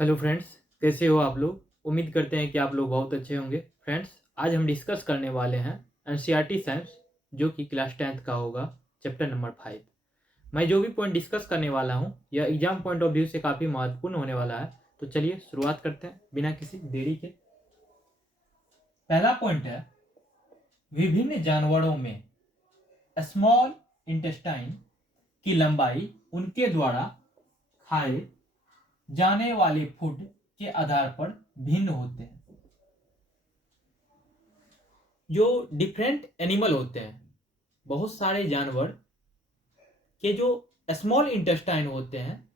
Hello friends, कैसे हो आप लोग। उम्मीद करते हैं कि आप लोग बहुत अच्छे होंगे। फ्रेंड्स, आज हम डिस्कस करने वाले हैं एनसीईआरटी साइंस, जो कि क्लास 10th का होगा, चैप्टर नंबर 5। मैं जो भी पॉइंट डिस्कस करने वाला हूं यह एग्जाम पॉइंट ऑफ व्यू से काफ़ी महत्वपूर्ण होने वाला है। तो चलिए शुरुआत करते हैं बिना किसी देरी के। पहला पॉइंट है, विभिन्न जानवरों में स्मॉल इंटेस्टाइन की लंबाई उनके द्वारा खाए जाने वाले फूड के आधार पर भिन्न होते हैं। जो डिफरेंट एनिमल होते हैं, बहुत सारे जानवर के जो स्मॉल इंटेस्टाइन होते हैं,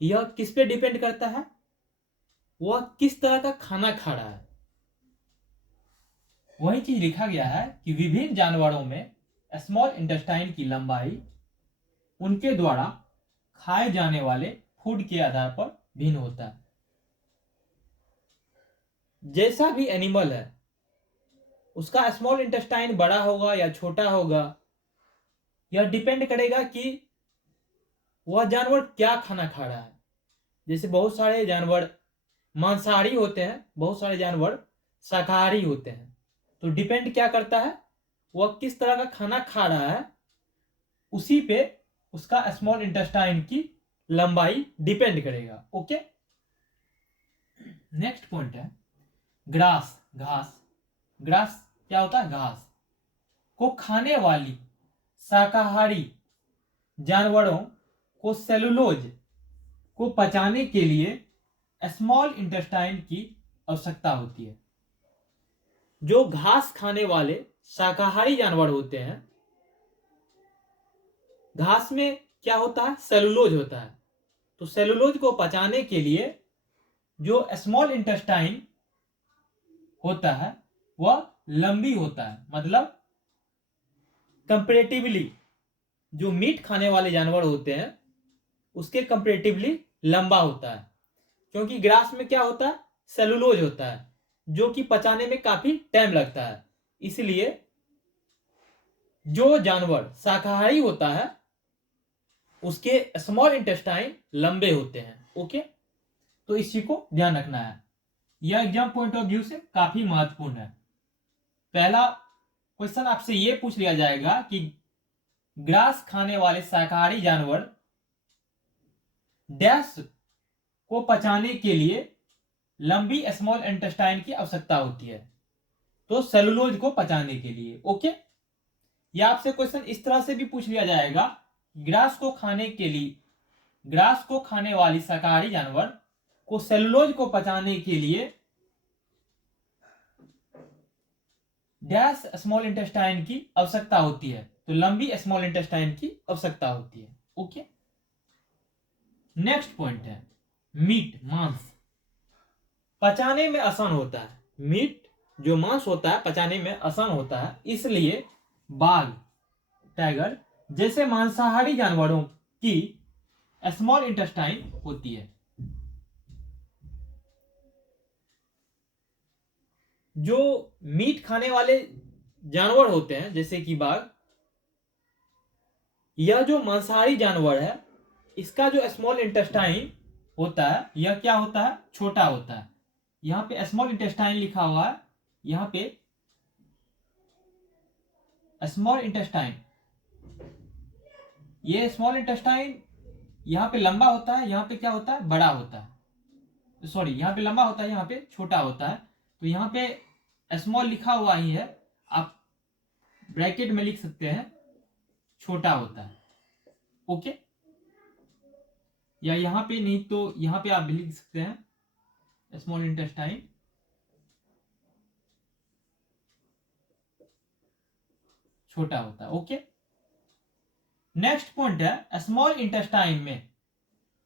यह किस पे डिपेंड करता है, वह किस तरह का खाना खा रहा है। वही चीज लिखा गया है कि विभिन्न जानवरों में स्मॉल इंटेस्टाइन की लंबाई उनके द्वारा खाए जाने वाले फूड के आधार पर भिन्न होता है। जैसा भी एनिमल है, उसका स्मॉल इंटेस्टाइन बड़ा होगा या छोटा होगा, यह डिपेंड करेगा कि वह जानवर क्या खाना खा रहा है। जैसे बहुत सारे जानवर मांसाहारी होते हैं, बहुत सारे जानवर शाकाहारी होते हैं। तो डिपेंड क्या करता है, वह किस तरह का खाना खा रहा है, उसी पे उसका स्मॉल इंटेस्टाइन की लंबाई डिपेंड करेगा। ओके, नेक्स्ट पॉइंट है ग्रास, घास। ग्रास क्या होता है, घास को खाने वाली शाकाहारी जानवरों को सेलुलोज को पचाने के लिए स्मॉल इंटेस्टाइन की आवश्यकता होती है। जो घास खाने वाले शाकाहारी जानवर होते हैं, घास में क्या होता है, सेलुलोज होता है। तो सेलुलोज को पचाने के लिए जो स्मॉल इंटेस्टाइन होता है वह लंबी होता है। मतलब कंपेरेटिवली जो मीट खाने वाले जानवर होते हैं उसके कंपेरेटिवली लंबा होता है, क्योंकि ग्रास में क्या होता है, सेलुलोज होता है, जो कि पचाने में काफी टाइम लगता है। इसलिए जो जानवर शाकाहारी होता है उसके स्मॉल इंटेस्टाइन लंबे होते हैं। ओके, तो इस चीज को ध्यान रखना है, यह एग्जाम पॉइंट ऑफ व्यू से काफी महत्वपूर्ण है। पहला क्वेश्चन आपसे यह पूछ लिया जाएगा कि ग्रास खाने वाले शाकाहारी जानवर डैश को पचाने के लिए लंबी स्मॉल इंटेस्टाइन की आवश्यकता होती है। तो सेलुलोज को पचाने के लिए। ओके, या आपसे क्वेश्चन इस तरह से भी पूछ लिया जाएगा, ग्रास को खाने के लिए, ग्रास को खाने वाली शाकाहारी जानवर को सेलुलोज को पचाने के लिए डैश स्मॉल इंटेस्टाइन की आवश्यकता होती है। तो लंबी स्मॉल इंटेस्टाइन की आवश्यकता होती है। ओके, नेक्स्ट पॉइंट है मीट, मांस पचाने में आसान होता है। मीट जो मांस होता है पचाने में आसान होता है, इसलिए बाघ, टाइगर जैसे मांसाहारी जानवरों की स्मॉल इंटेस्टाइन होती है। जो मीट खाने वाले जानवर होते हैं जैसे कि बाघ, यह जो मांसाहारी जानवर है इसका जो स्मॉल इंटेस्टाइन होता है यह क्या होता है, छोटा होता है। यहां पे स्मॉल इंटेस्टाइन लिखा हुआ है, यहां पे स्मॉल इंटेस्टाइन, ये स्मॉल इंटेस्टाइन यहां पे लंबा होता है, यहां पे क्या होता है, बड़ा होता है। सॉरी, यहां पे लंबा होता है, यहां पे छोटा होता है। तो यहां पे स्मॉल लिखा हुआ ही है, आप ब्रैकेट में लिख सकते हैं छोटा होता है। ओके, या यहां पे नहीं तो यहां पे आप भी लिख सकते हैं स्मॉल इंटेस्टाइन छोटा होता है। ओके, नेक्स्ट पॉइंट है स्मॉल इंटेस्टाइन में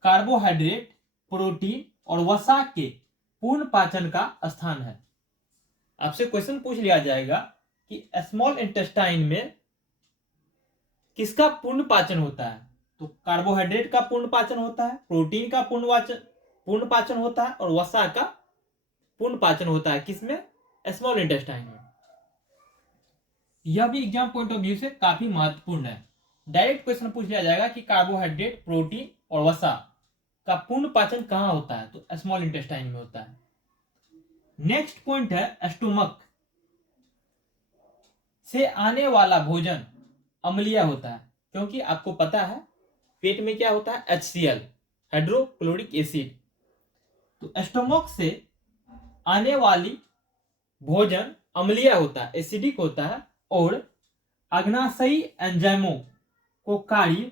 कार्बोहाइड्रेट, प्रोटीन और वसा के पूर्ण पाचन का स्थान है। आपसे क्वेश्चन पूछ लिया जाएगा कि स्मॉल इंटेस्टाइन में किसका पूर्ण पाचन होता है। तो कार्बोहाइड्रेट का पूर्ण पाचन होता है, प्रोटीन का पूर्ण पाचन होता है और वसा का पूर्ण पाचन होता है। किसमें, स्मॉल इंटेस्टाइन में। यह भी एग्जाम पॉइंट ऑफ व्यू से काफी महत्वपूर्ण है। डायरेक्ट क्वेश्चन पूछ लिया जाएगा कि कार्बोहाइड्रेट, प्रोटीन और वसा का पूर्ण पाचन कहाँ होता है? तो स्मॉल इंटेस्टाइन में होता है। नेक्स्ट पॉइंट है स्टोमक से आने वाला भोजन अम्लीय होता है, क्योंकि आपको पता है पेट में क्या होता है? HCl, hydrochloric acid. तो स्टोमक से आने वाली भोजन अम्लीय होता है, एसिडिक होता है, और अग्नाशयी एंजाइमों को कार्य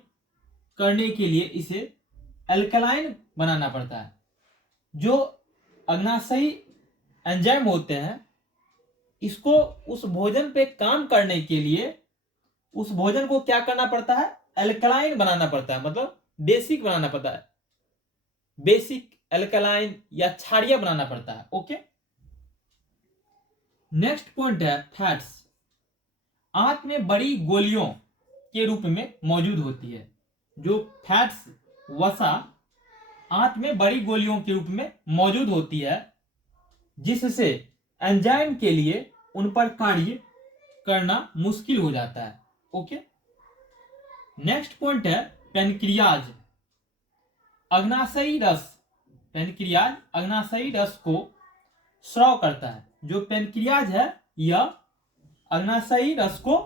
करने के लिए इसे अल्कलाइन बनाना पड़ता है। जो अग्नाशयी एंजाइम होते हैं, इसको उस भोजन पे काम करने के लिए उस भोजन को क्या करना पड़ता है? अल्कलाइन बनाना पड़ता है, मतलब बेसिक बनाना पड़ता है, बेसिक अल्कलाइन या क्षारीय बनाना पड़ता है। ओके। नेक्स्ट पॉइंट है फैट्स। आंत में बड़ी गोलियों के रूप में मौजूद होती है। जो फैट्स, वसा, आंत में बड़ी गोलियों के रूप में मौजूद होती है, जिससे एंजाइम के लिए उन पर कार्य करना मुश्किल हो जाता है। ओके। नेक्स्ट पॉइंट है पेनक्रियाज। अग्नाशयी रस, पेनक्रियाज अग्नाशयी रस को स्राव करता है। जो पेनक्रियाज है यह अग्नाशयी रस को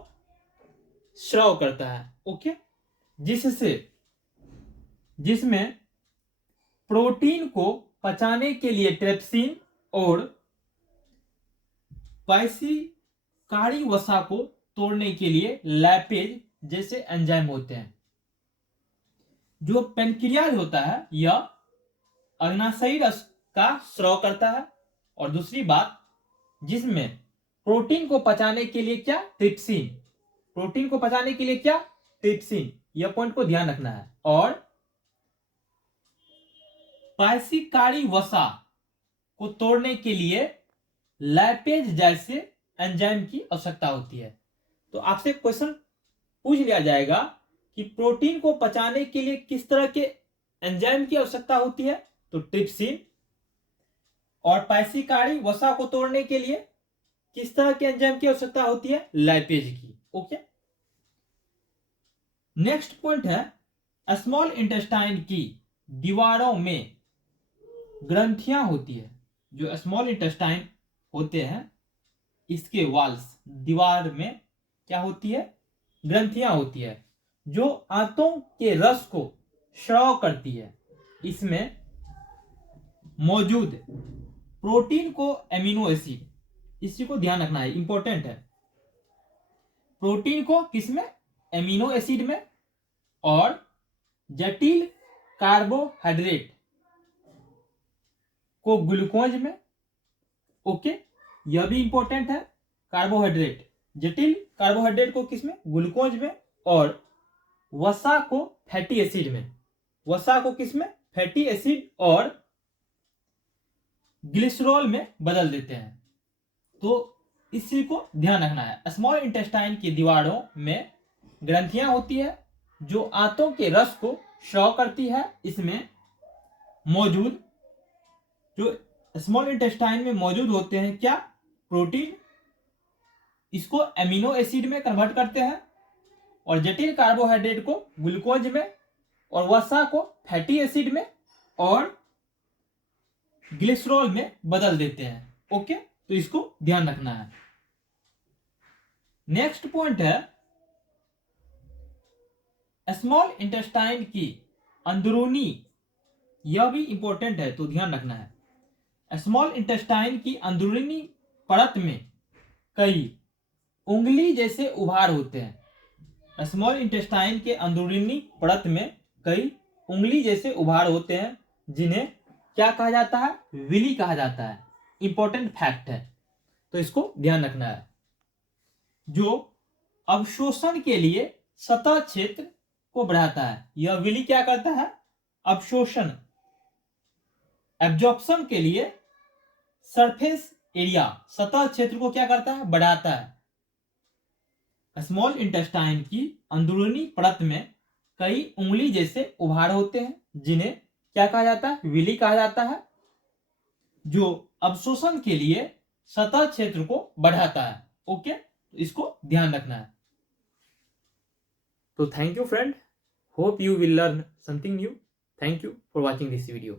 स्राव करता है। ओके। जिसमें प्रोटीन को पचाने के लिए ट्रिप्सिन और पाइसीकारी वसा को तोड़ने के लिए लैपेज जैसे एंजाइम होते हैं। जो पेनक्रियाज होता है यह अग्नाशयी रस का स्राव करता है, और दूसरी बात, जिसमें प्रोटीन को पचाने के लिए क्या? ट्रिप्सिन। प्रोटीन को पचाने के लिए क्या? ट्रिप्सिन। यह पॉइंट को ध्यान रखना है। और पाइसीकारी वसा को तोड़ने के लिए लैपेज जैसे एंजाइम की आवश्यकता होती है। तो आपसे क्वेश्चन पूछ लिया जाएगा कि प्रोटीन को पचाने के लिए किस तरह के एंजाइम की आवश्यकता होती है? तो ट्रिप्सिन। और पाइसीकारी वसा को तोड़ने के लिए किस तरह के एंजाइम की आवश्यकता होती है? लैपेज की। ओके। नेक्स्ट पॉइंट है स्मॉल इंटेस्टाइन की दीवारों में ग्रंथियां होती है। जो स्मॉल इंटेस्टाइन होते हैं, इसके वाल्स, दीवार में क्या होती है? ग्रंथियां होती है, जो आंतों के रस को स्राव करती है। इसमें मौजूद प्रोटीन को एमिनो एसिड, इसी को ध्यान रखना है, इंपॉर्टेंट है। प्रोटीन को किसमें? एमिनो एसिड में, और जटिल कार्बोहाइड्रेट को ग्लूकोज में। ओके, यह भी इंपॉर्टेंट है। कार्बोहाइड्रेट, जटिल कार्बोहाइड्रेट को किसमें? ग्लूकोज में। और वसा को फैटी एसिड में। वसा को किसमें? फैटी एसिड और ग्लिसरॉल में बदल देते हैं। तो इसी को ध्यान रखना है। स्मॉल इंटेस्टाइन की दीवारों में ग्रंथियां होती है, जो आंतों के रस को स्राव करती है। इसमें मौजूद, जो स्मॉल इंटेस्टाइन में मौजूद होते हैं क्या? प्रोटीन, इसको एमिनो एसिड में कन्वर्ट करते हैं, और जटिल कार्बोहाइड्रेट को ग्लूकोज में, और वसा को फैटी एसिड में और ग्लिसरॉल में बदल देते हैं। ओके, तो इसको ध्यान रखना है। नेक्स्ट पॉइंट है स्मॉल इंटेस्टाइन की अंदरूनी, यह भी इंपॉर्टेंट है, तो ध्यान रखना है। स्मॉल इंटेस्टाइन की अंदरूनी परत में कई उंगली जैसे उभार होते हैं। स्मॉल इंटेस्टाइन के अंदरूनी परत में कई उंगली जैसे उभार होते हैं, जिन्हें क्या कहा जाता है? विली कहा जाता है। इंपॉर्टेंट फैक्ट है, तो इसको ध्यान रखना है। जो अवशोषण के लिए सतह क्षेत्र को बढ़ाता है। यह विली क्या करता है? अवशोषण, एब्जॉर्प्शन के लिए सरफेस एरिया, सतह क्षेत्र को क्या करता है? बढ़ाता है। स्मॉल इंटेस्टाइन की अंदरूनी परत में कई उंगली जैसे उभार होते हैं, जिन्हें क्या कहा जाता है? विली कहा जाता है, जो अवशोषण के लिए सतह क्षेत्र को बढ़ाता है। ओके, तो इसको ध्यान रखना है। तो thank you friend, hope you will learn something new. Thank you for watching this video.